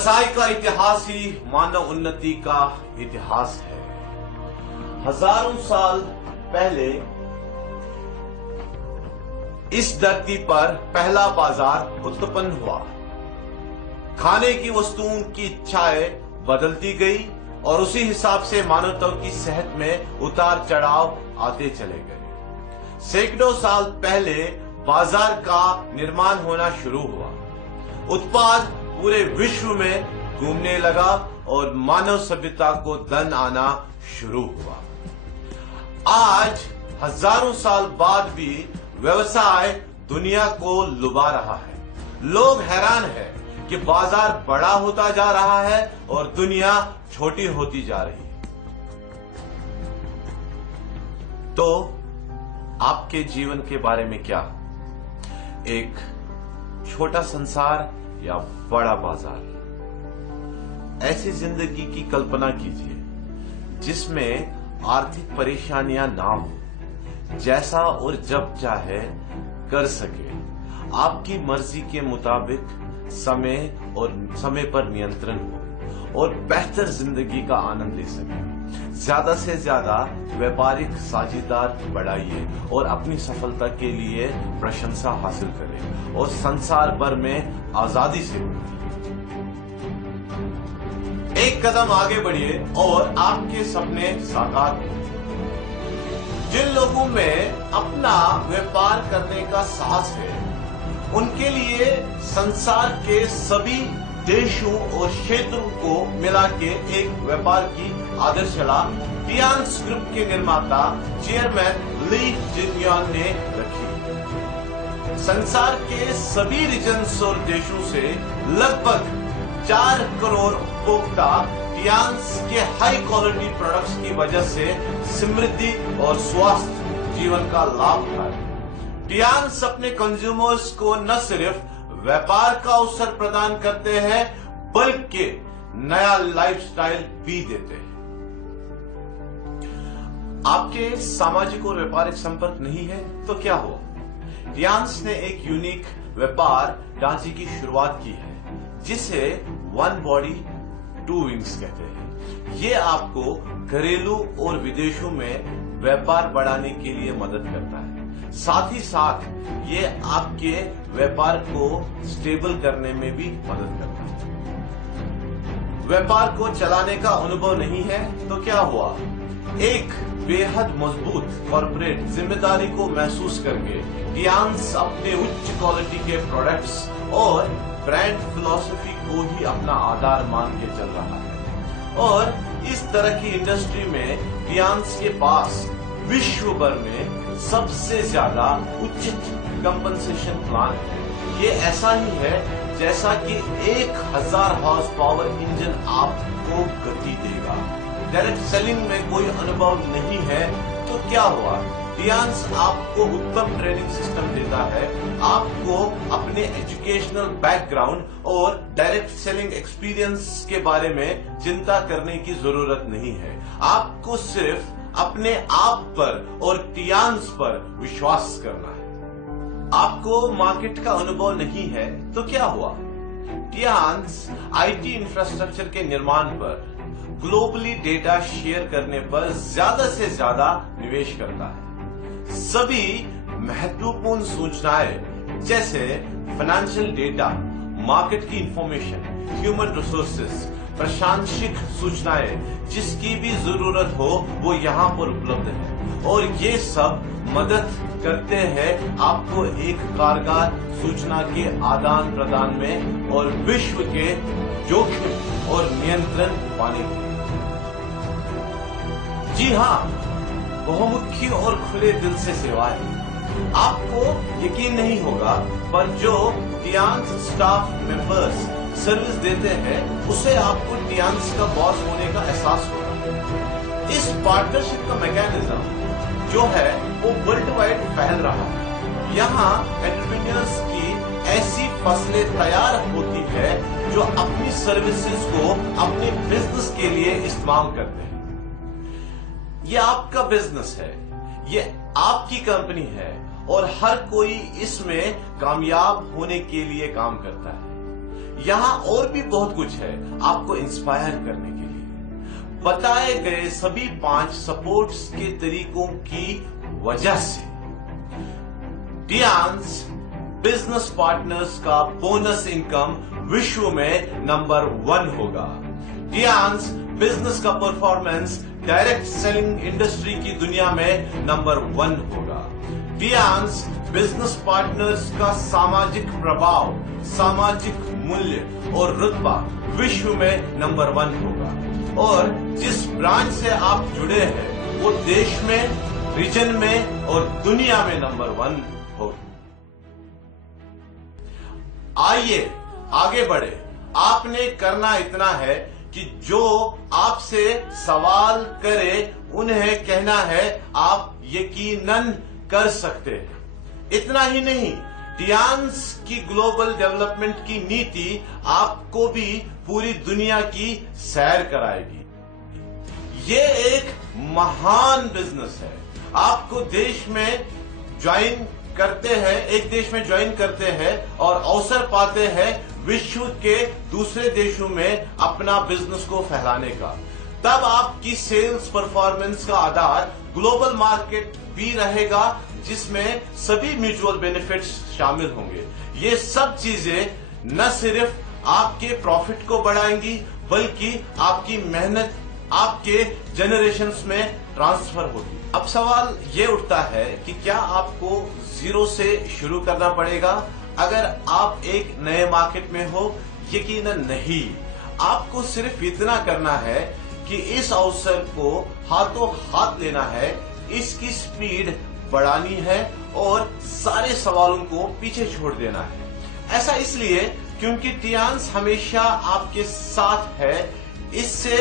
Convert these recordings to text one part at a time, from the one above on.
व्यवसाय का इतिहास ही मानव उन्नति का इतिहास है। हजारों साल पहले इस धरती पर पहला बाजार उत्पन्न हुआ। खाने की वस्तुओं की इच्छाएं बदलती गई और उसी हिसाब से मानवता की सेहत में उतार चढ़ाव आते चले गए। सैकड़ों साल पहले बाजार का निर्माण होना शुरू हुआ। उत्पाद पूरे विश्व में घूमने लगा और मानव सभ्यता को धन आना शुरू हुआ। आज हजारों साल बाद भी व्यवसाय दुनिया को लुभा रहा है। लोग हैरान हैं कि बाजार बड़ा होता जा रहा है और दुनिया छोटी होती जा रही है। तो आपके जीवन के बारे में क्या? एक छोटा संसार या बड़ा बाजार? ऐसी जिंदगी की कल्पना कीजिए जिसमें आर्थिक परेशानियां ना हो, जैसा और जब चाहे कर सके, आपकी मर्जी के मुताबिक समय पर नियंत्रण हो और बेहतर जिंदगी का आनंद ले सके। ज्यादा से ज्यादा व्यापारिक साझेदार बढ़ाइए और अपनी सफलता के लिए प्रशंसा हासिल करें और संसार भर में आजादी से एक कदम आगे बढ़िए और आपके सपने साकार हों। जिन लोगों में अपना व्यापार करने का साहस है, उनके लिए संसार के सभी देशों और क्षेत्रों को मिला के एक व्यापार की आदर्शशाला टियान्स ग्रुप के निर्माता चेयरमैन ली जिनयान ने रखी। संसार के सभी रीजन्स और देशों से लगभग 4 करोड़ उपभोक्ता टियान्स के हाई क्वालिटी प्रोडक्ट्स की वजह से समृद्धि और स्वास्थ्य जीवन का लाभ उठाए। टियान्स अपने कंज्यूमर्स को न सिर्फ व्यापार का अवसर प्रदान करते हैं बल्कि नया लाइफस्टाइल भी देते हैं। आपके सामाजिक और व्यापारिक संपर्क नहीं है तो क्या हुआ? टियान्स ने एक यूनिक व्यापार ढांचे की शुरुआत की है जिसे वन बॉडी टू विंग्स कहते हैं। ये आपको घरेलू और विदेशों में व्यापार बढ़ाने के लिए मदद करता है। साथ ही साथ ये आपके व्यापार को स्टेबल करने में भी मदद करता है। व्यापार को चलाने का अनुभव नहीं है तो क्या हुआ? एक बेहद मजबूत कॉर्पोरेट जिम्मेदारी को महसूस करके टियान्स अपने उच्च क्वालिटी के प्रोडक्ट्स और ब्रांड फिलॉसफी को ही अपना आधार मान के चल रहा है। और इस तरह की इंडस्ट्री में टियान्स के पास विश्व भर में सबसे ज्यादा उचित कंपनसेशन प्लान है। ये ऐसा ही है जैसा कि 1000 हॉर्स पावर इंजन आपको गति देगा। डायरेक्ट सेलिंग में कोई अनुभव नहीं है तो क्या हुआ? टियान्स आपको उत्तम ट्रेनिंग सिस्टम देता है। आपको अपने एजुकेशनल बैकग्राउंड और डायरेक्ट सेलिंग एक्सपीरियंस के बारे में चिंता करने की जरूरत नहीं है। आपको सिर्फ अपने आप पर और टियान्स पर विश्वास करना है। आपको मार्केट का अनुभव नहीं है तो क्या हुआ? टियान्स आईटी इंफ्रास्ट्रक्चर के निर्माण पर, ग्लोबली डेटा शेयर करने पर ज्यादा से ज्यादा निवेश करता है। सभी महत्वपूर्ण सूचनाएं जैसे फाइनेंशियल डेटा, मार्केट की इंफॉर्मेशन, ह्यूमन रिसोर्सेज, प्रशासनिक सूचनाएं जिसकी भी जरूरत हो वो यहाँ पर उपलब्ध है और ये सब मदद करते हैं आपको एक कारगर सूचना के आदान प्रदान में और विश्व के जोखिम और नियंत्रण पाने के। जी हाँ, बहुमुखी और खुले दिल से सेवाएं। आपको यकीन नहीं होगा पर जो टियान्स स्टाफ मेंबर्स सर्विस देते हैं उसे आपको टियान्स का बॉस होने का एहसास होगा। इस पार्टनरशिप का मैकेनिज्म जो है वो वर्ल्ड वाइड फैल रहा है। यहाँ एंटरप्रेन्योर्स की ऐसी फसलें तैयार होती है जो अपनी सर्विसेज को अपने बिजनेस के लिए इस्तेमाल करते हैं। ये आपका बिजनेस है, ये आपकी कंपनी है और हर कोई इसमें कामयाब होने के लिए काम करता है। यहाँ और भी बहुत कुछ है आपको इंस्पायर करने के लिए। बताए गए सभी 5 सपोर्ट्स के तरीकों की वजह से डियांस बिजनेस पार्टनर्स का बोनस इनकम विश्व में नंबर 1 होगा। डियांस बिजनेस का परफॉर्मेंस डायरेक्ट सेलिंग इंडस्ट्री की दुनिया में नंबर 1 होगा। डियांस बिजनेस पार्टनर्स का सामाजिक प्रभाव, सामाजिक मूल्य और रुतबा विश्व में नंबर 1 होगा। और जिस ब्रांच से आप जुड़े हैं वो देश में, रीजन में और दुनिया में नंबर 1 होगा। आइए आगे बढ़े। आपने करना इतना है कि जो आपसे सवाल करे उन्हें कहना है आप यकीनन कर सकते हैं। इतना ही नहीं, डियांस की ग्लोबल डेवलपमेंट की नीति आपको भी पूरी दुनिया की सैर कराएगी। ये एक महान बिजनेस है। आपको देश में ज्वाइन करते हैं, एक देश में ज्वाइन करते हैं और अवसर पाते हैं विश्व के दूसरे देशों में अपना बिजनेस को फैलाने का। तब आपकी सेल्स परफॉर्मेंस का आधार ग्लोबल मार्केट भी रहेगा जिसमें सभी म्यूचुअल बेनिफिट्स शामिल होंगे। ये सब चीजें न सिर्फ आपके प्रॉफिट को बढ़ाएंगी बल्कि आपकी मेहनत आपके जनरेशंस में ट्रांसफर होगी। अब सवाल ये उठता है कि क्या आपको जीरो से शुरू करना पड़ेगा अगर आप एक नए मार्केट में हो? यकीनन नहीं। आपको सिर्फ इतना करना है कि इस अवसर को हाथों हाथ लेना है, इसकी स्पीड बढ़ानी है और सारे सवालों को पीछे छोड़ देना है। ऐसा इसलिए क्योंकि डियांस हमेशा आपके साथ है। इससे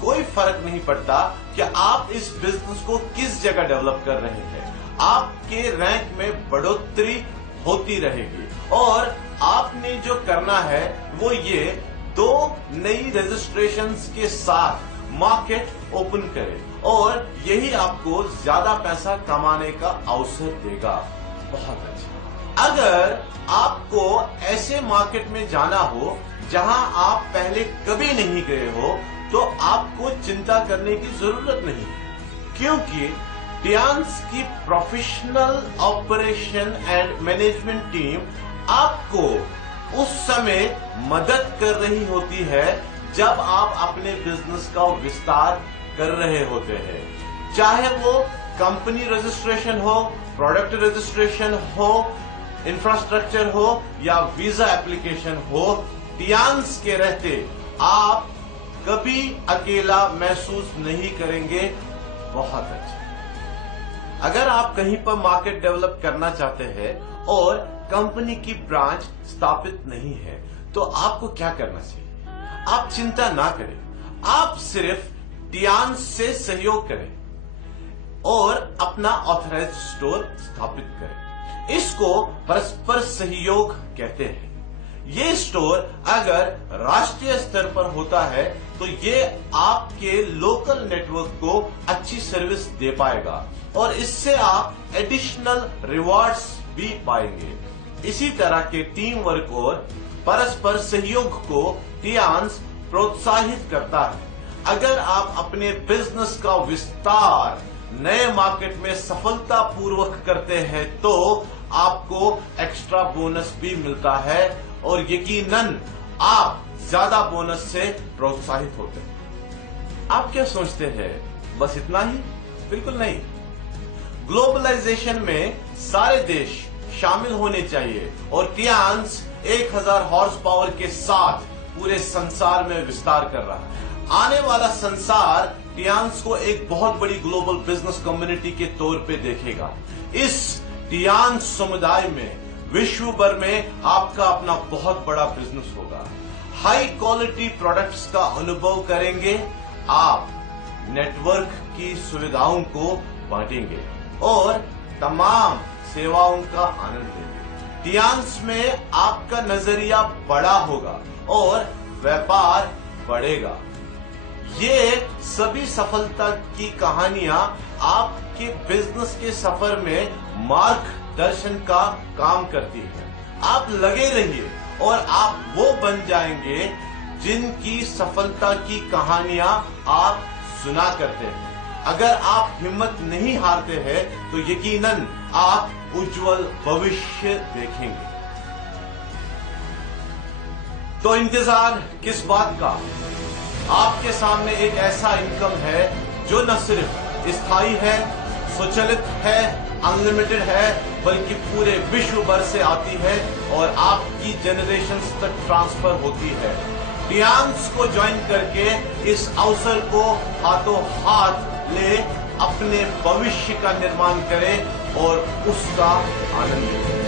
कोई फर्क नहीं पड़ता कि आप इस बिजनेस को किस जगह डेवलप कर रहे हैं, आपके रैंक में बढ़ोतरी होती रहेगी। और आपने जो करना है वो ये 2 नई रजिस्ट्रेशंस के साथ मार्केट ओपन करें और यही आपको ज्यादा पैसा कमाने का अवसर देगा। बहुत अच्छा। अगर आपको ऐसे मार्केट में जाना हो जहां आप पहले कभी नहीं गए हो तो आपको चिंता करने की जरूरत नहीं है, क्योंकि डियांस की professional operation and management team आपको उस समय मदद कर रही होती है जब आप अपने बिजनेस का विस्तार कर रहे होते हैं। चाहे वो कंपनी रजिस्ट्रेशन हो, प्रोडक्ट रजिस्ट्रेशन हो, इंफ्रास्ट्रक्चर हो या वीजा एप्लीकेशन हो, डियांस के रहते आप कभी अकेला महसूस नहीं करेंगे। बहुत अच्छा। अगर आप कहीं पर मार्केट डेवलप करना चाहते हैं और कंपनी की ब्रांच स्थापित नहीं है तो आपको क्या करना चाहिए? आप चिंता ना करें, आप सिर्फ डियांस से सहयोग करें और अपना ऑथराइज्ड स्टोर स्थापित करें। इसको परस्पर सहयोग कहते हैं। ये स्टोर अगर राष्ट्रीय स्तर पर होता है तो ये आपके लोकल नेटवर्क को अच्छी सर्विस दे पाएगा और इससे आप एडिशनल रिवॉर्ड्स भी पाएंगे। इसी तरह के टीम वर्क और परस्पर सहयोग को डियांस प्रोत्साहित करता है। अगर आप अपने बिजनेस का विस्तार नए मार्केट में सफलतापूर्वक करते हैं तो आपको एक्स्ट्रा बोनस भी मिलता है और यकीनन आप ज्यादा बोनस से प्रोत्साहित होते हैं। आप क्या सोचते हैं बस इतना ही? बिल्कुल नहीं। ग्लोबलाइजेशन में सारे देश शामिल होने चाहिए और डियांस 1000 हॉर्स पावर के साथ पूरे संसार में विस्तार कर रहा है। आने वाला संसार डियांस को एक बहुत बड़ी ग्लोबल बिजनेस कम्युनिटी के तौर पे देखेगा। इस डियांस समुदाय में विश्व भर में आपका अपना बहुत बड़ा बिजनेस होगा। हाई क्वालिटी प्रोडक्ट्स का अनुभव करेंगे, आप नेटवर्क की सुविधाओं को बांटेंगे और तमाम सेवाओं का आनंद लेंगे। डियांस में आपका नजरिया बड़ा होगा और व्यापार बढ़ेगा। ये सभी सफलता की कहानियां आपके बिजनेस के सफर में मार्गदर्शन का काम करती है। आप लगे रहिए और आप वो बन जाएंगे जिनकी सफलता की कहानियां आप सुना करते हैं। अगर आप हिम्मत नहीं हारते हैं तो यकीनन आप उज्जवल भविष्य देखेंगे। तो इंतजार किस बात का? आपके सामने एक ऐसा इनकम है जो न सिर्फ स्थायी है, स्वचालित है, अनलिमिटेड है, बल्कि पूरे विश्व भर से आती है और आपकी जनरेशंस तक ट्रांसफर होती है। रियांस को ज्वाइन करके इस अवसर को हाथों हाथ ले अपने भविष्य का निर्माण करें और उसका आनंद लें।